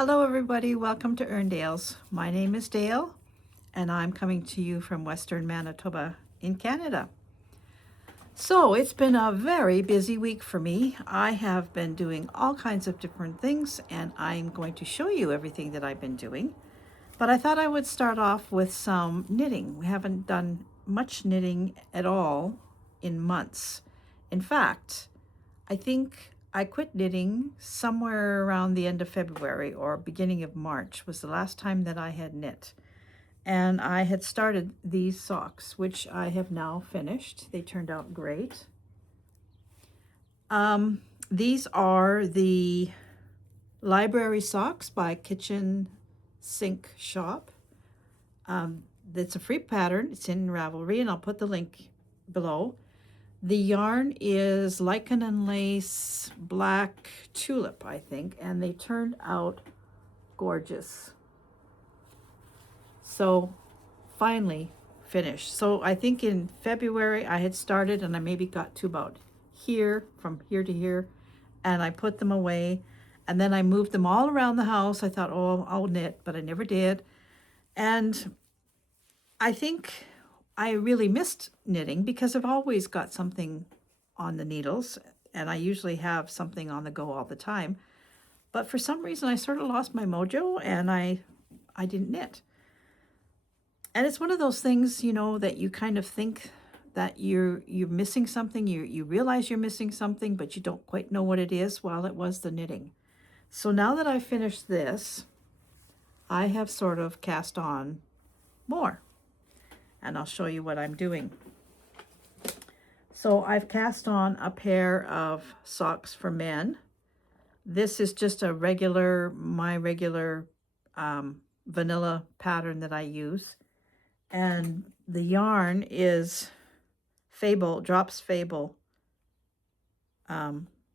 Hello everybody, welcome to Erndale's. My name is Dale and I'm coming to you from Western Manitoba in Canada. So it's been a very busy week for me. I have been doing all kinds of different things and I'm going to show you everything that I've been doing. But I thought I would start off with some knitting. We haven't done much knitting at all in months. In fact, I think I quit knitting somewhere around the end of February or beginning of March was the last time that I had knit. And I had started these socks, which I have now finished. They turned out great. These are the library socks by Kitchen Sink Shop. It's a free pattern. It's in Ravelry, and I'll put the link below. The yarn is Lichen and Lace Black Tulip, I think, and they turned out gorgeous. So finally finished. So I think in February I had started and I maybe got to about here, from here to here, and I put them away. And then I moved them all around the house. I thought, oh, I'll knit, but I never did. And I think I really missed knitting because I've always got something on the needles and I usually have something on the go all the time. But for some reason I sort of lost my mojo and I didn't knit. And it's one of those things, you know, that you kind of think that you're missing something, you realize you're missing something, but you don't quite know what it is. Well, it was the knitting. So now that I've finished this, I have sort of cast on more. And I'll show you what I'm doing. So I've cast on a pair of socks for men. This is just a my regular vanilla pattern that I use. And the yarn is Drops Fable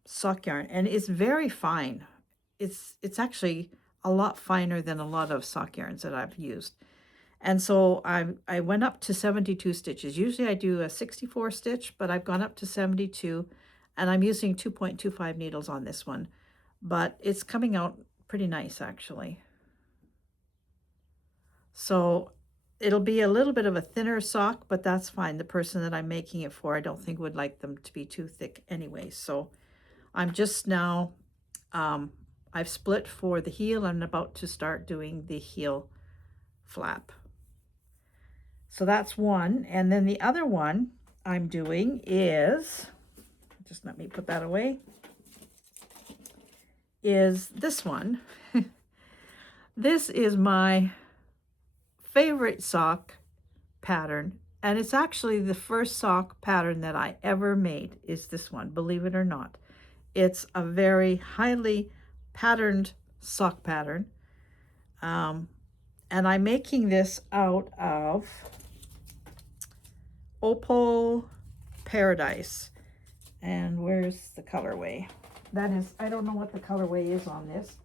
sock yarn. And it's very fine. It's actually a lot finer than a lot of sock yarns that I've used. And so I went up to 72 stitches. Usually I do a 64 stitch, but I've gone up to 72 and I'm using 2.25 needles on this one, but it's coming out pretty nice actually. So it'll be a little bit of a thinner sock, but that's fine. The person that I'm making it for, I don't think would like them to be too thick anyway. So I'm just now, I've split for the heel. I'm about to start doing the heel flap. So that's one. And then the other one I'm doing is, just let me put that away, is this one. This is my favorite sock pattern. And it's actually the first sock pattern that I ever made is this one, believe it or not. It's a very highly patterned sock pattern. And I'm making this out of Opal Paradise. And where's the colorway? That is, I don't know what the colorway is on this.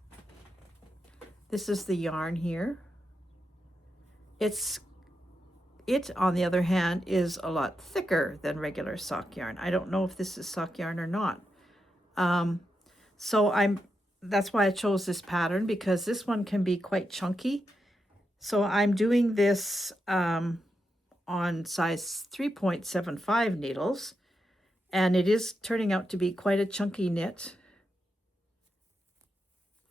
This is the yarn here. It, on the other hand, is a lot thicker than regular sock yarn. I don't know if this is sock yarn or not. So that's why I chose this pattern, because this one can be quite chunky. So I'm doing this on size 3.75 needles, and it is turning out to be quite a chunky knit.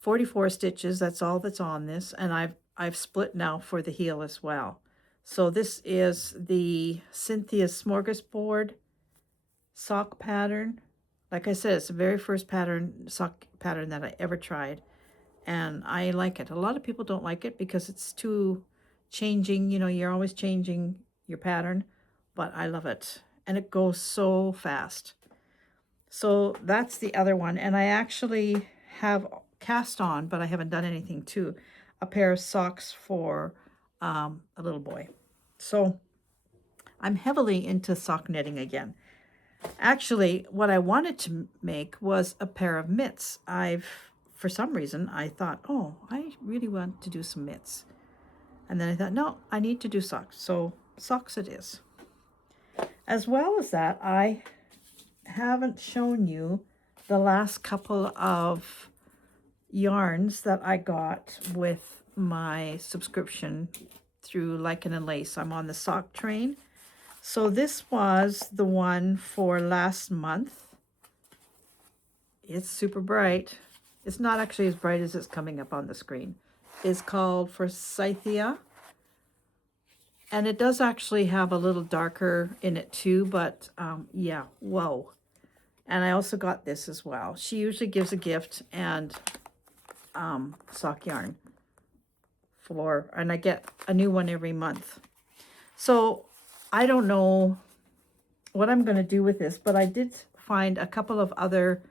44 stitches, that's all that's on this, and I've split now for the heel as well. So this is the Cynthia Smorgasbord sock pattern. Like I said, it's the very first sock pattern that I ever tried, and I like it. A lot of people don't like it because it's too changing, you know, you're always changing your pattern, but I love it. And it goes so fast. So that's the other one. And I actually have cast on, but I haven't done anything to, a pair of socks for a little boy. So I'm heavily into sock knitting again. Actually, what I wanted to make was a pair of mitts. For some reason, I thought, oh, I really want to do some mitts. And then I thought, no, I need to do socks. So socks it is. As well as that, I haven't shown you the last couple of yarns that I got with my subscription through Lichen and Lace. I'm on the sock train. So this was the one for last month. It's super bright. It's not actually as bright as it's coming up on the screen. It's called Forsythia. And it does actually have a little darker in it too, but yeah, whoa. And I also got this as well. She usually gives a gift and sock yarn and I get a new one every month. So I don't know what I'm going to do with this, but I did find a couple of other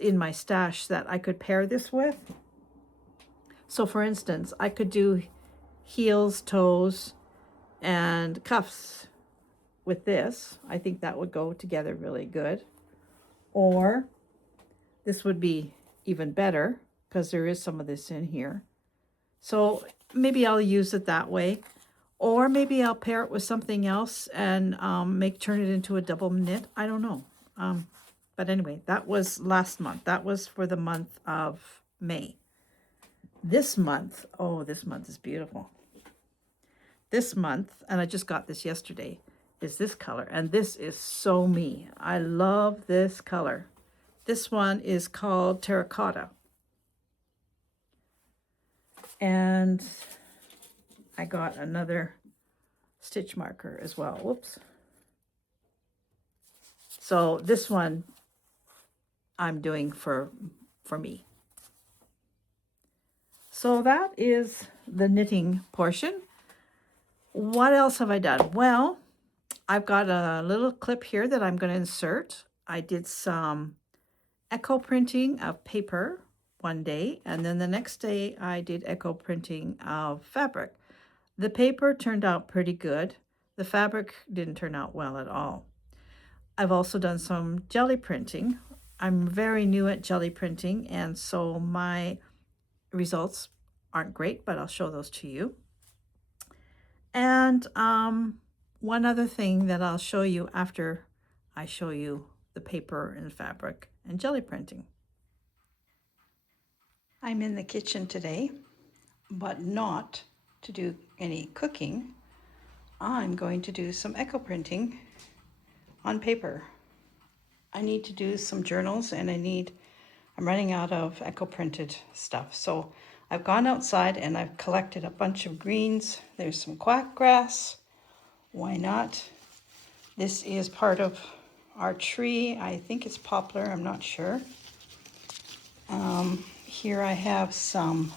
in my stash that I could pair this with. So for instance, I could do heels, toes, and cuffs with this. I think that would go together really good. Or this would be even better because there is some of this in here. So maybe I'll use it that way. Or maybe I'll pair it with something else and turn it into a double knit. I don't know. But anyway, that was last month. That was for the month of May. This month, oh, this month is beautiful. This month, and I just got this yesterday, is this color. And this is so me. I love this color. This one is called Terracotta. And I got another stitch marker as well. Whoops. So this one I'm doing for me. So that is the knitting portion. What else have I done? Well, I've got a little clip here that I'm going to insert. I did some echo printing of paper one day, and then the next day I did echo printing of fabric. The paper turned out pretty good. The fabric didn't turn out well at all. I've also done some jelly printing. I'm very new at jelly printing, and so my results aren't great, but I'll show those to you. And one other thing that I'll show you after I show you the paper and fabric and jelly printing. I'm in the kitchen today, but not to do any cooking. I'm going to do some echo printing on paper. I need to do some journals and I'm running out of echo printed stuff. So I've gone outside and I've collected a bunch of greens. There's some quackgrass. Why not? This is part of our tree. I think it's poplar, I'm not sure. Here I have some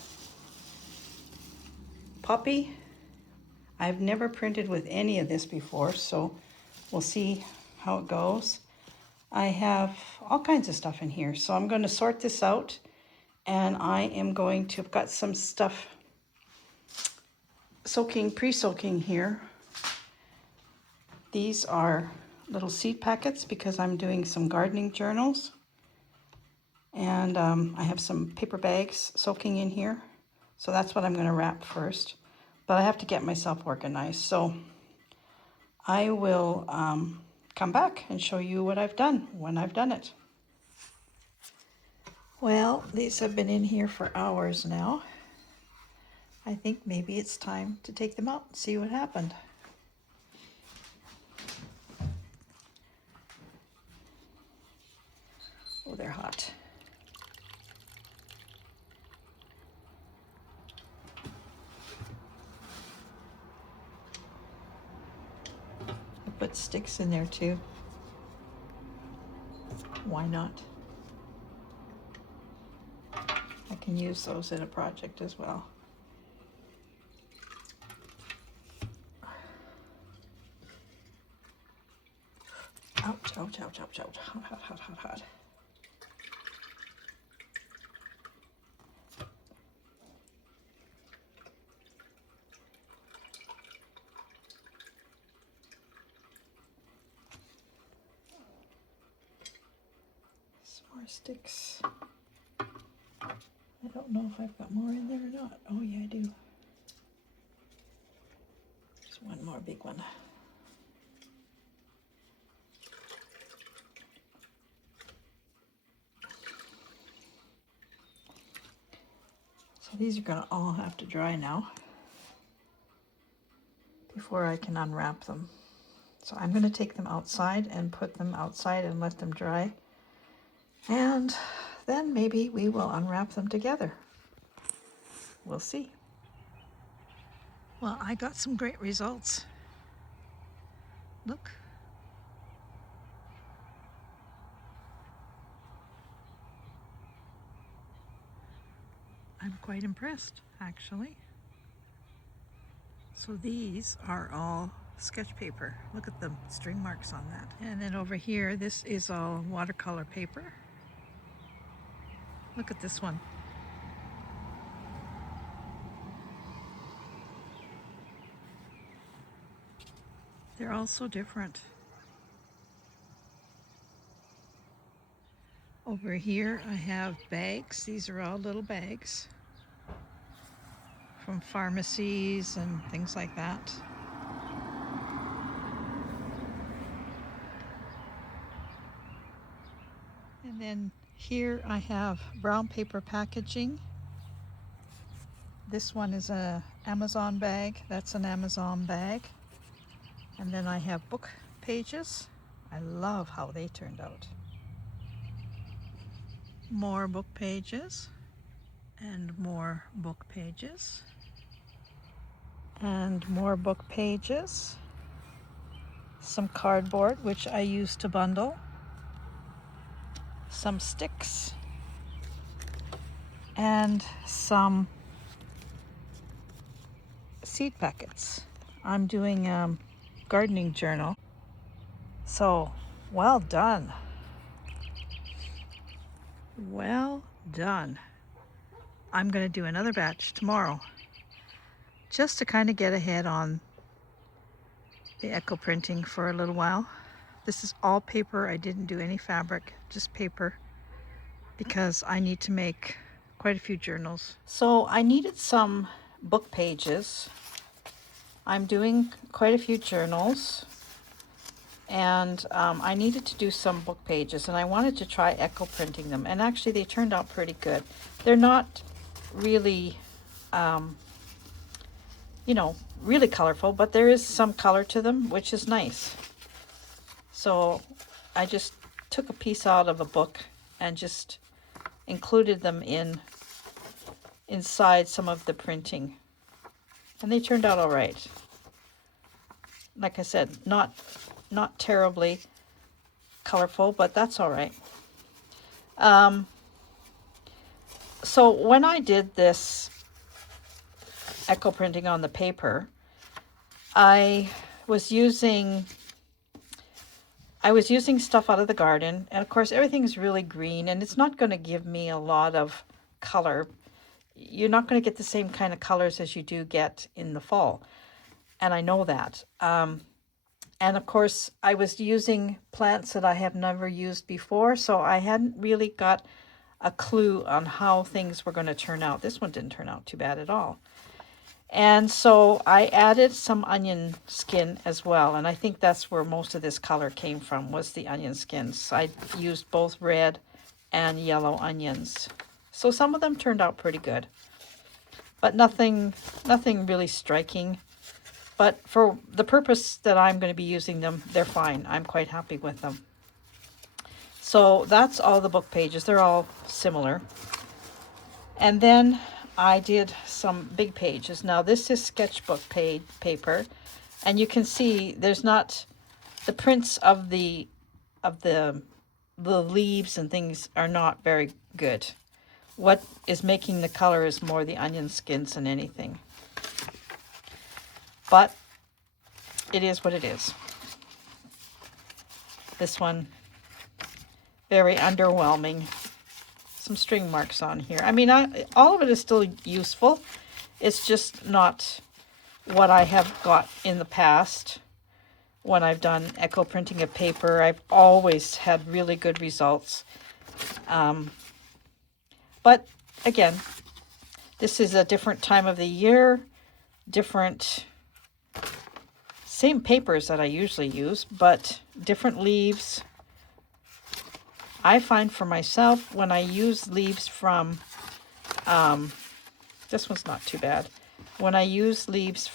poppy. I've never printed with any of this before, so we'll see how it goes. I have all kinds of stuff in here, so I'm going to sort this out, and I am going to, I've got some stuff pre-soaking here. These are little seed packets because I'm doing some gardening journals. And I have some paper bags soaking in here. So that's what I'm going to wrap first. But I have to get myself organized. So I will come back and show you what I've done when I've done it. Well, these have been in here for hours now. I think maybe it's time to take them out and see what happened. Oh, they're hot. I put sticks in there too. Why not? I can use those in a project as well. Ouch, ouch, ouch, ouch, ouch. Hot, hot, hot, hot, hot. Some more sticks. I don't know if I've got more in there or not. Oh yeah, I do. There's one more big one. These are going to all have to dry now before I can unwrap them. So I'm going to take them outside and put them outside and let them dry. And then maybe we will unwrap them together. We'll see. Well, I got some great results. Look. I'm quite impressed, actually. So these are all sketch paper. Look at the string marks on that. And then over here, this is all watercolor paper. Look at this one. They're all so different. Over here, I have bags. These are all little bags from pharmacies and things like that. And then here I have brown paper packaging. This one is an Amazon bag. That's an Amazon bag. And then I have book pages. I love how they turned out. More book pages. And more book pages. And more book pages. Some cardboard, which I use to bundle. Some sticks. And some seed packets. I'm doing gardening journal. So, well done. Well done. I'm going to do another batch tomorrow just to kind of get ahead on the echo printing for a little while. This is all paper. I didn't do any fabric, just paper, because I need to make quite a few journals. So I needed some book pages. I'm doing quite a few journals, and I needed to do some book pages, and I wanted to try echo printing them, and actually they turned out pretty good. They're not really really colorful, but there is some color to them, which is nice. So I just took a piece out of a book and just included them inside some of the printing, and they turned out all right. Like I said, not terribly colorful, but that's all right. So when I did this echo printing on the paper, I was using stuff out of the garden, and of course everything's really green, and it's not going to give me a lot of color. You're not going to get the same kind of colors as you do get in the fall, and I know that. And of course I was using plants that I have never used before, so I hadn't really got a clue on how things were going to turn out. This one didn't turn out too bad at all. And so I added some onion skin as well, and I think that's where most of this color came from, was the onion skins. I used both red and yellow onions. So some of them turned out pretty good, but nothing really striking. But for the purpose that I'm going to be using them, they're fine. I'm quite happy with them. So that's all the book pages. They're all similar. And then I did some big pages. Now this is sketchbook paper, and you can see there's not the prints of the leaves and things are not very good. What is making the color is more the onion skins than anything. But it is what it is. This one, very underwhelming. Some string marks on here. I mean, all of it is still useful. It's just not what I have got in the past when I've done echo printing of paper. I've always had really good results. But again, this is a different time of the year, same papers that I usually use, but different leaves. I find for myself, when I use leaves from This one's not too bad. When I use leaves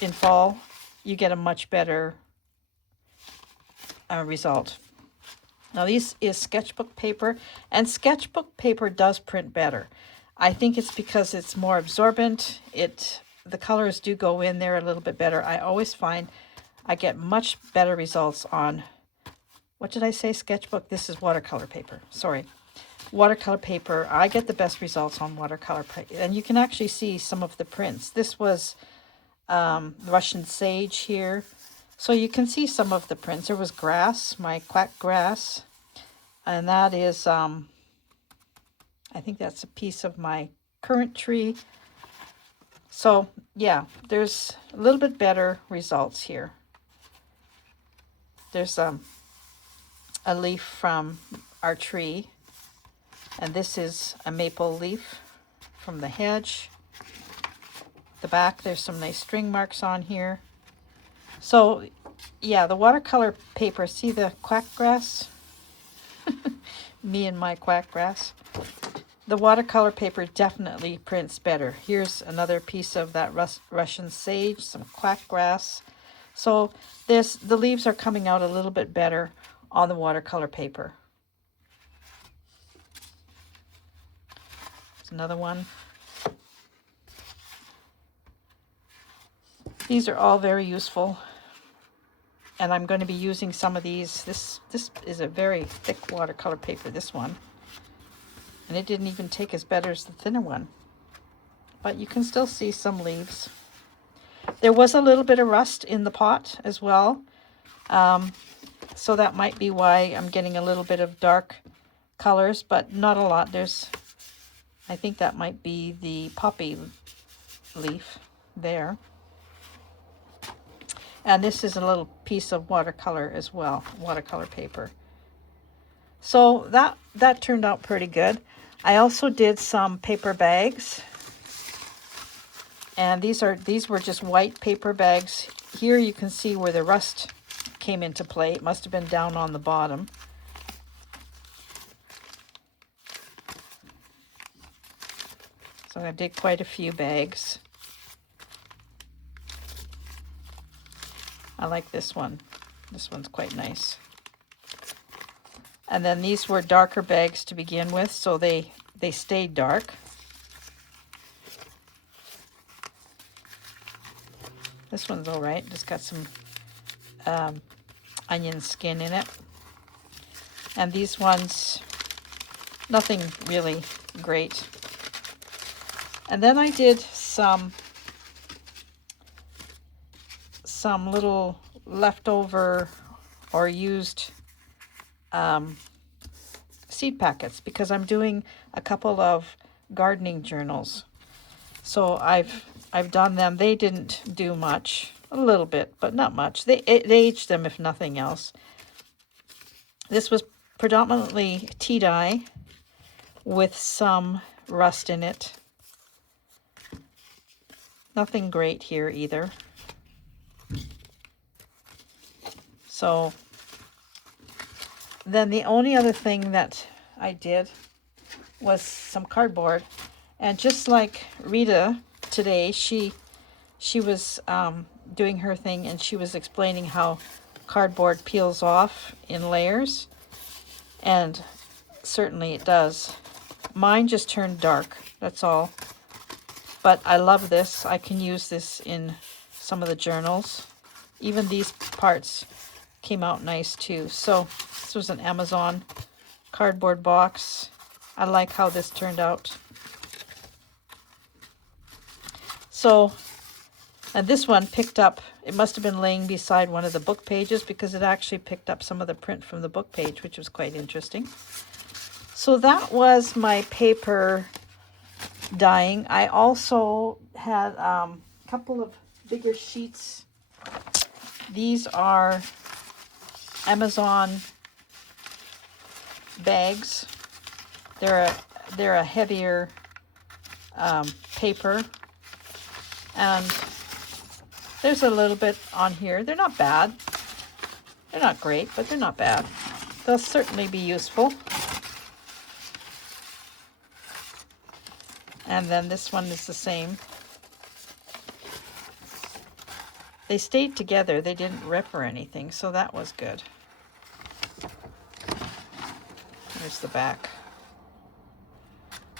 in fall, you get a much better result. Now this is sketchbook paper, and sketchbook paper does print better. I think it's because it's more absorbent. The colors do go in there a little bit better. I always find I get much better results on, what did I say, sketchbook? This is watercolor paper, sorry. Watercolor paper, I get the best results on watercolor paper. And you can actually see some of the prints. This was Russian sage here. So you can see some of the prints. There was grass, my quack grass. And that is, I think that's a piece of my currant tree. So yeah, there's a little bit better results here. There's a leaf from our tree. And this is a maple leaf from the hedge. The back, there's some nice string marks on here. So yeah, the watercolor paper, see the quack grass? Me and my quack grass. The watercolor paper definitely prints better. Here's another piece of that Russian sage, some quack grass. So the leaves are coming out a little bit better on the watercolor paper. There's another one. These are all very useful. And I'm going to be using some of these. This is a very thick watercolor paper, this one. And it didn't even take as better as the thinner one. But you can still see some leaves. There was a little bit of rust in the pot as well. So that might be why I'm getting a little bit of dark colors, but not a lot. I think that might be the poppy leaf there. And this is a little piece of watercolor as well, watercolor paper. So that turned out pretty good. I also did some paper bags. And these were just white paper bags. Here you can see where the rust came into play. It must have been down on the bottom. So I did quite a few bags. I like this one. This one's quite nice. And then these were darker bags to begin with, so they stayed dark. This one's all right. Just got some onion skin in it. And these ones, nothing really great. And then I did some little leftover or used seed packets, because I'm doing a couple of gardening journals. So I've done them. They didn't do much, a little bit, but not much. They aged them, if nothing else. This was predominantly tea dye with some rust in it. Nothing great here either. So then the only other thing that I did was some cardboard. And just like Rita today, she was doing her thing, and she was explaining how cardboard peels off in layers. And certainly it does. Mine just turned dark, that's all. But I love this. I can use this in some of the journals. Even these parts came out nice too. So this was an Amazon cardboard box. I like how this turned out. So, and this one picked up, it must have been laying beside one of the book pages, because it actually picked up some of the print from the book page, which was quite interesting. So that was my paper dyeing. I also had a couple of bigger sheets. These are Amazon bags. They're a heavier paper, and there's a little bit on here. They're not bad. They're not great, but they're not bad. They'll certainly be useful. And then this one is the same. They stayed together. They didn't rip or anything, so that was good. There's the back.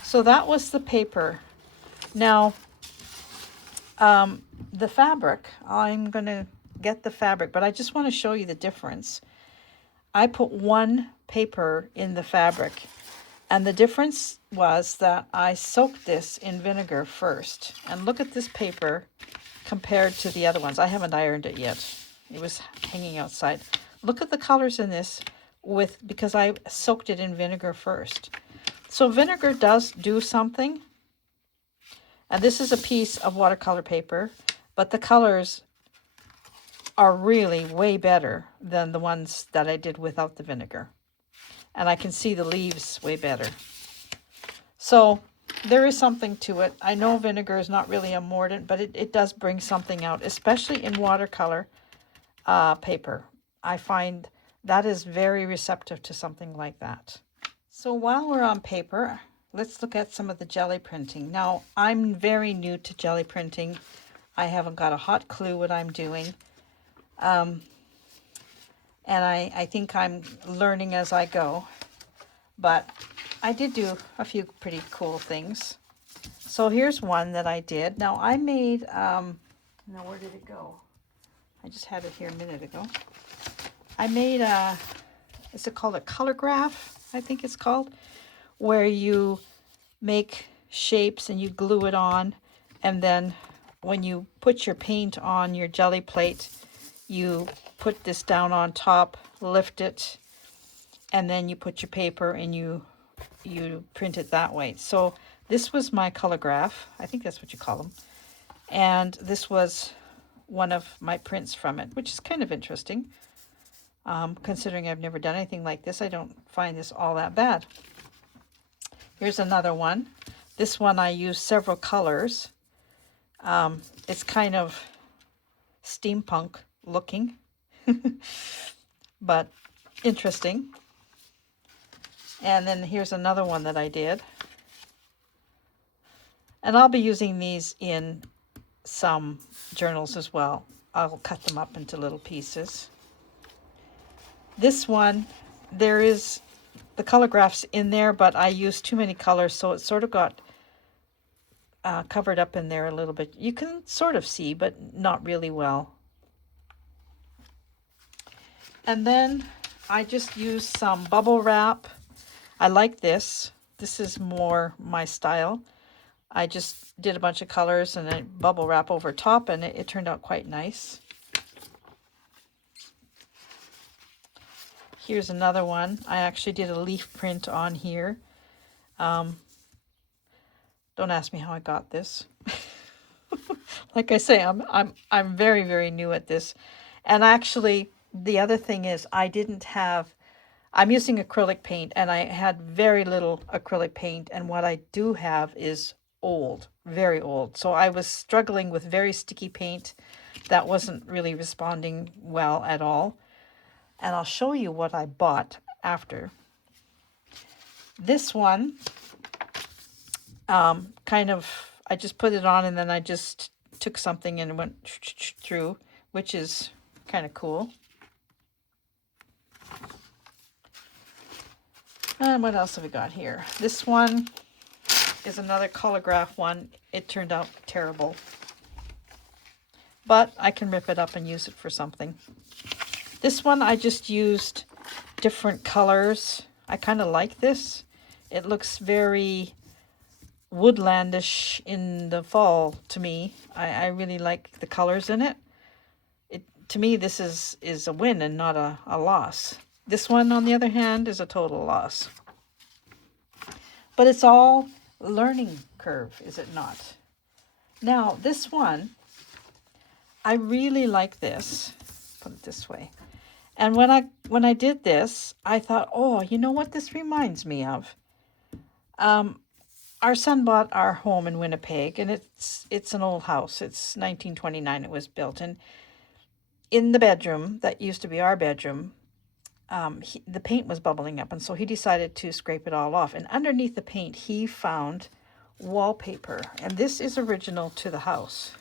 So that was the paper. Now, the fabric, I'm going to get the fabric, but I just want to show you the difference. I put one paper in the fabric, and the difference was that I soaked this in vinegar first. And look at this paper compared to the other ones. I haven't ironed it yet. It was hanging outside. Look at the colors in this because I soaked it in vinegar first. So vinegar does do something. And this is a piece of watercolor paper, but the colors are really way better than the ones that I did without the vinegar. And I can see the leaves way better. So there is something to it. I know vinegar is not really a mordant, but it does bring something out, especially in watercolor paper. I find that is very receptive to something like that. So while we're on paper, let's look at some of the jelly printing. Now, I'm very new to jelly printing. I haven't got a hot clue what I'm doing. And I think I'm learning as I go. But I did do a few pretty cool things. So here's one that I did. Now I made, now where did it go? I just had it here a minute ago. I made is it called a color graph? I think it's called, where you make shapes and you glue it on, and then when you put your paint on your jelly plate, you put this down on top, lift it, and then you put your paper and you print it that way. So this was my color graph. I think that's what you call them. And this was one of my prints from it, which is kind of interesting. Considering I've never done anything like this, I don't find this all that bad. Here's another one. This one I used several colors. It's kind of steampunk looking, but interesting. And then here's another one that I did. And I'll be using these in some journals as well. I'll cut them up into little pieces. This one, there is the color graphs in there, but I used too many colors, so it sort of got covered up in there a little bit. You can sort of see, but not really well. And then I just used some bubble wrap. I like this. This is more my style. I just did a bunch of colors and then bubble wrap over top, and it turned out quite nice. Here's another one. I actually did a leaf print on here. Don't ask me how I got this. Like I say, I'm very, very new at this. And actually, the other thing is I'm using acrylic paint, and I had very little acrylic paint, and what I do have is old, very old. So I was struggling with very sticky paint that wasn't really responding well at all. And I'll show you what I bought after. This one, I just put it on and then I just took something and went through, which is kind of cool. And what else have we got here? This one is another color graph one. It turned out terrible, but I can rip it up and use it for something. This one I just used different colors. I kind of like this. It looks very woodlandish in the fall to me. I really like the colors in it. To me, this is a win and not a loss. This one, on the other hand, is a total loss. But it's all learning curve, is it not? Now, this one, I really like this. Put it this way. And when I did this, I thought, oh, you know what this reminds me of? Our son bought our home in Winnipeg, and it's an old house. It's 1929 it was built. And in the bedroom, that used to be our bedroom, the paint was bubbling up, and so he decided to scrape it all off. And underneath the paint, he found wallpaper, and this is original to the house.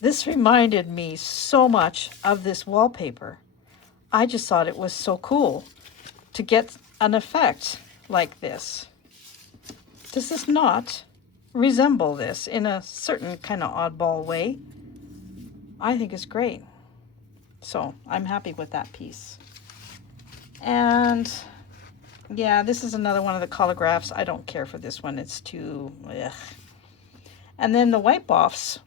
This reminded me so much of this wallpaper. I just thought it was so cool to get an effect like this. Does this not resemble this in a certain kind of oddball way? I think it's great. So I'm happy with that piece. And yeah, this is another one of the collagraphs. I don't care for this one. It's too, ugh. And then the wipe offs,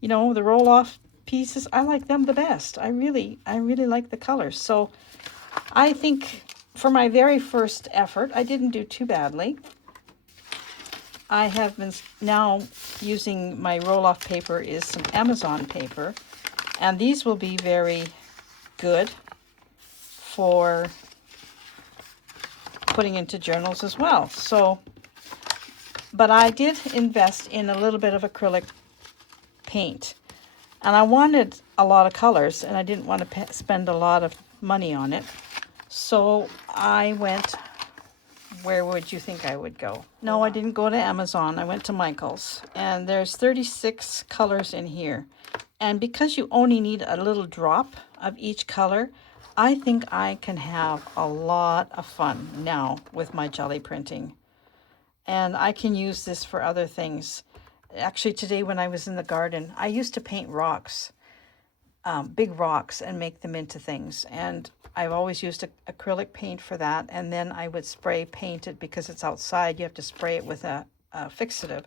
you know, the roll off pieces, I like them the best. I really like the colors. So I think for my very first effort, I didn't do too badly. I have been now using my roll off paper is some Amazon paper, and these will be very good for putting into journals as well. So, but I did invest in a little bit of acrylic paint, and I wanted a lot of colors, and I didn't want to spend a lot of money on it. So I went, where would you think I would go? No, I didn't go to Amazon. I went to Michael's, and there's 36 colors in here. And because you only need a little drop of each color, I think I can have a lot of fun now with my jelly printing. And I can use this for other things. Actually, today when I was in the garden, I used to paint rocks, big rocks, and make them into things. And I've always used acrylic paint for that. And then I would spray paint it because it's outside. You have to spray it with a fixative.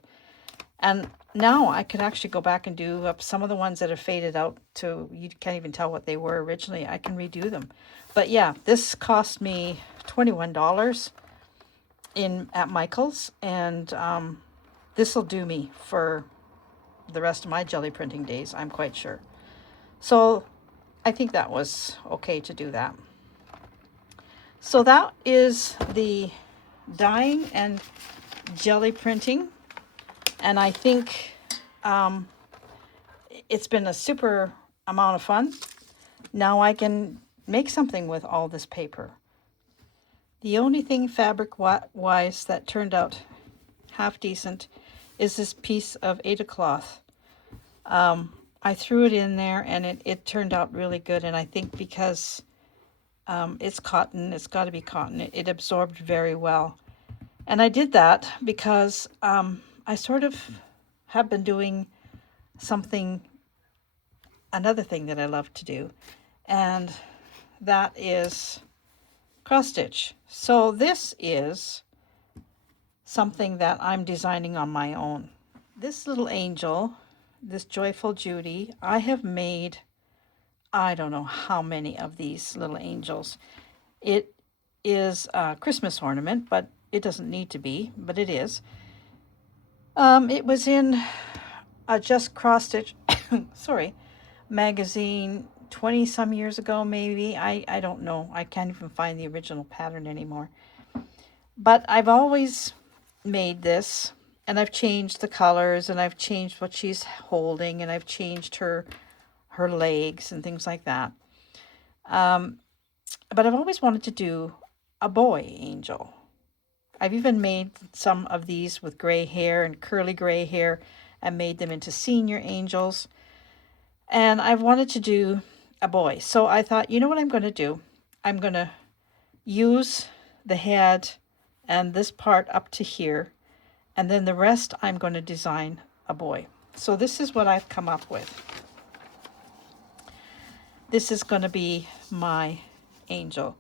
And now I could actually go back and do up some of the ones that are faded out to, you can't even tell what they were originally. I can redo them. But yeah, this cost me $21 at Michael's, and this will do me for the rest of my jelly printing days, I'm quite sure. So I think that was okay to do that. So that is the dyeing and jelly printing. And I think it's been a super amount of fun. Now I can make something with all this paper. The only thing fabric-wise that turned out half decent is this piece of Ada cloth. I threw it in there, and it turned out really good. And I think because it's cotton, it's got to be cotton, it absorbed very well. And I did that because I sort of have been doing another thing that I love to do, and that is cross stitch. So this is something that I'm designing on my own. This little angel, this Joyful Judy, I have made, I don't know how many of these little angels. It is a Christmas ornament, but it doesn't need to be, but it is. It was in a Just Cross Stitch, sorry, magazine 20 some years ago, maybe. I don't know. I can't even find the original pattern anymore. But I've always made this, and I've changed the colors, and I've changed what she's holding, and I've changed her legs and things like that. But I've always wanted to do a boy angel. I've even made some of these with gray hair and curly gray hair and made them into senior angels. And I've wanted to do a boy. So I thought, you know what I'm going to do? I'm going to use the head and this part up to here, and then the rest I'm going to design a boy. So this is what I've come up with. This is going to be my angel.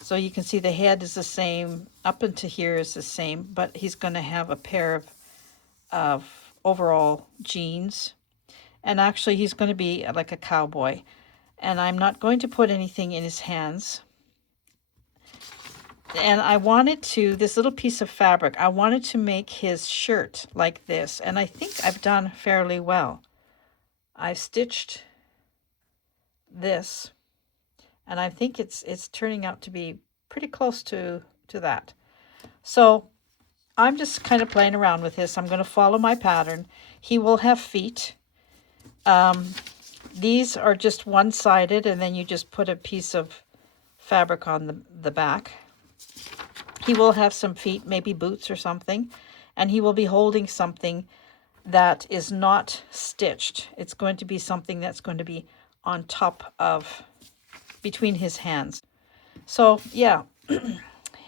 So you can see the head is the same, up into here is the same, but he's going to have a pair of overall jeans. And actually he's going to be like a cowboy. And I'm not going to put anything in his hands. And I wanted to, this little piece of fabric, I wanted to make his shirt like this. And I think I've done fairly well. I've stitched this, and I think it's turning out to be pretty close to that. So I'm just kind of playing around with this. I'm going to follow my pattern. He will have feet. These are just one-sided, and then you just put a piece of fabric on the back. He will have some feet, maybe boots or something. and he will be holding something that is not stitched. It's going to be something that's going to be on top of, between his hands. So yeah,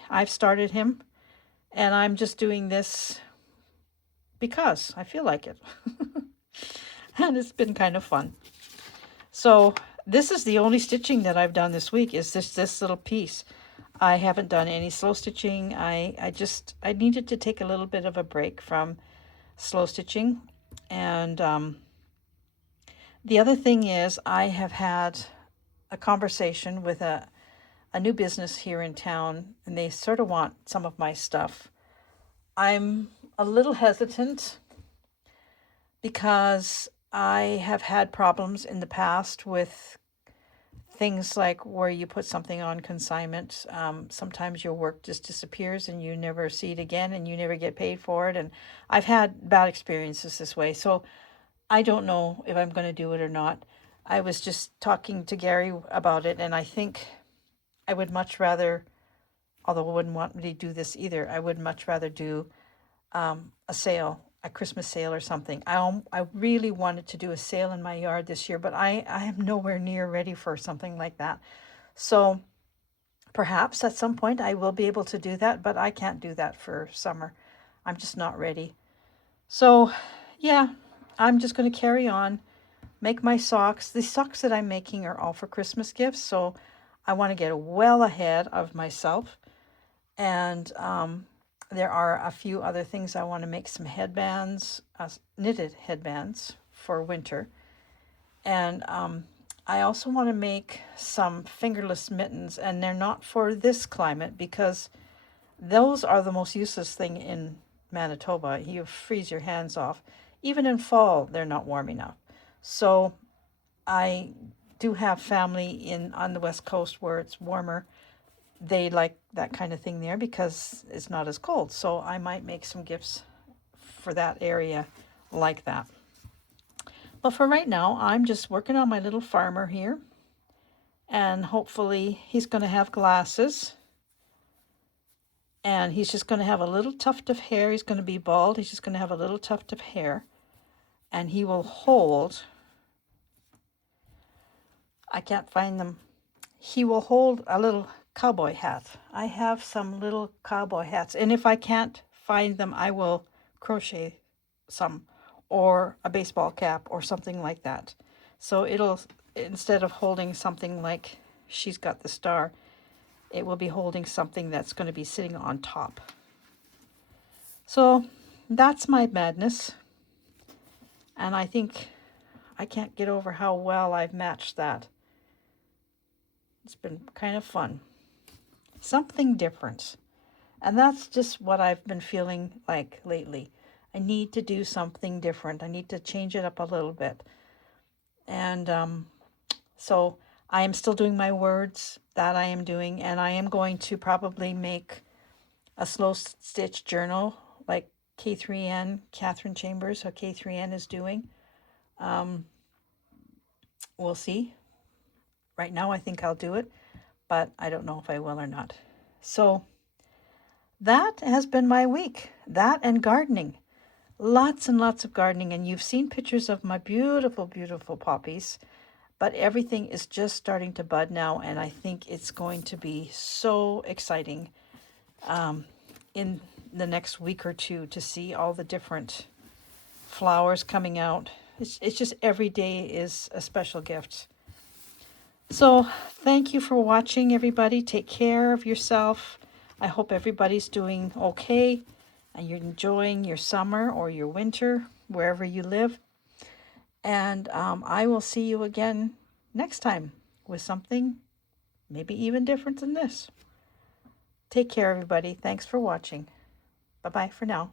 I've started him, and I'm just doing this because I feel like it. And it's been kind of fun. So this is the only stitching that I've done this week, is this little piece. I haven't done any slow stitching. I needed to take a little bit of a break from slow stitching. And the other thing is, I have had a conversation with a new business here in town, and they sort of want some of my stuff. I'm a little hesitant because I have had problems in the past with things like where you put something on consignment. Sometimes your work just disappears and you never see it again and you never get paid for it. And I've had bad experiences this way. So I don't know if I'm going to do it or not. I was just talking to Gary about it, and I think I would much rather, although I wouldn't want me to do this either, I would much rather do a sale, a Christmas sale or something. I really wanted to do a sale in my yard this year, but I am nowhere near ready for something like that. So perhaps at some point I will be able to do that, but I can't do that for summer. I'm just not ready. So yeah, I'm just going to carry on, make my socks. The socks that I'm making are all for Christmas gifts, so I want to get well ahead of myself. And there are a few other things. I want to make some headbands, knitted headbands for winter. And I also want to make some fingerless mittens, and they're not for this climate because those are the most useless thing in Manitoba. You freeze your hands off. Even in fall, they're not warm enough. So I do have family on the West Coast where it's warmer. They like that kind of thing there because it's not as cold. So I might make some gifts for that area like that. But for right now, I'm just working on my little farmer here. And hopefully he's going to have glasses. And he's just going to have a little tuft of hair. He's going to be bald. He's just going to have a little tuft of hair. And he will hold, I can't find them. He will hold a little cowboy hat. I have some little cowboy hats. And if I can't find them, I will crochet some, or a baseball cap or something like that. So it'll, instead of holding something like she's got the star, it will be holding something that's going to be sitting on top. So that's my madness. And I think I can't get over how well I've matched that. It's been kind of fun. Something different. And that's just what I've been feeling like lately. I need to do something different. I need to change it up a little bit. And so I am still doing my words, that I am doing, and I am going to probably make a slow stitch journal like K3N, Catherine Chambers, or K3N is doing. We'll see. Right now I think I'll do it, but I don't know if I will or not. So that has been my week. That and gardening. Lots and lots of gardening, and you've seen pictures of my beautiful, beautiful poppies, but everything is just starting to bud now, and I think it's going to be so exciting in the next week or two to see all the different flowers coming out. It's just every day is a special gift. So thank you for watching, everybody. Take care of yourself. I hope everybody's doing okay and you're enjoying your summer or your winter, wherever you live. And I will see you again next time with something maybe even different than this. Take care, everybody. Thanks for watching. Bye-bye for now.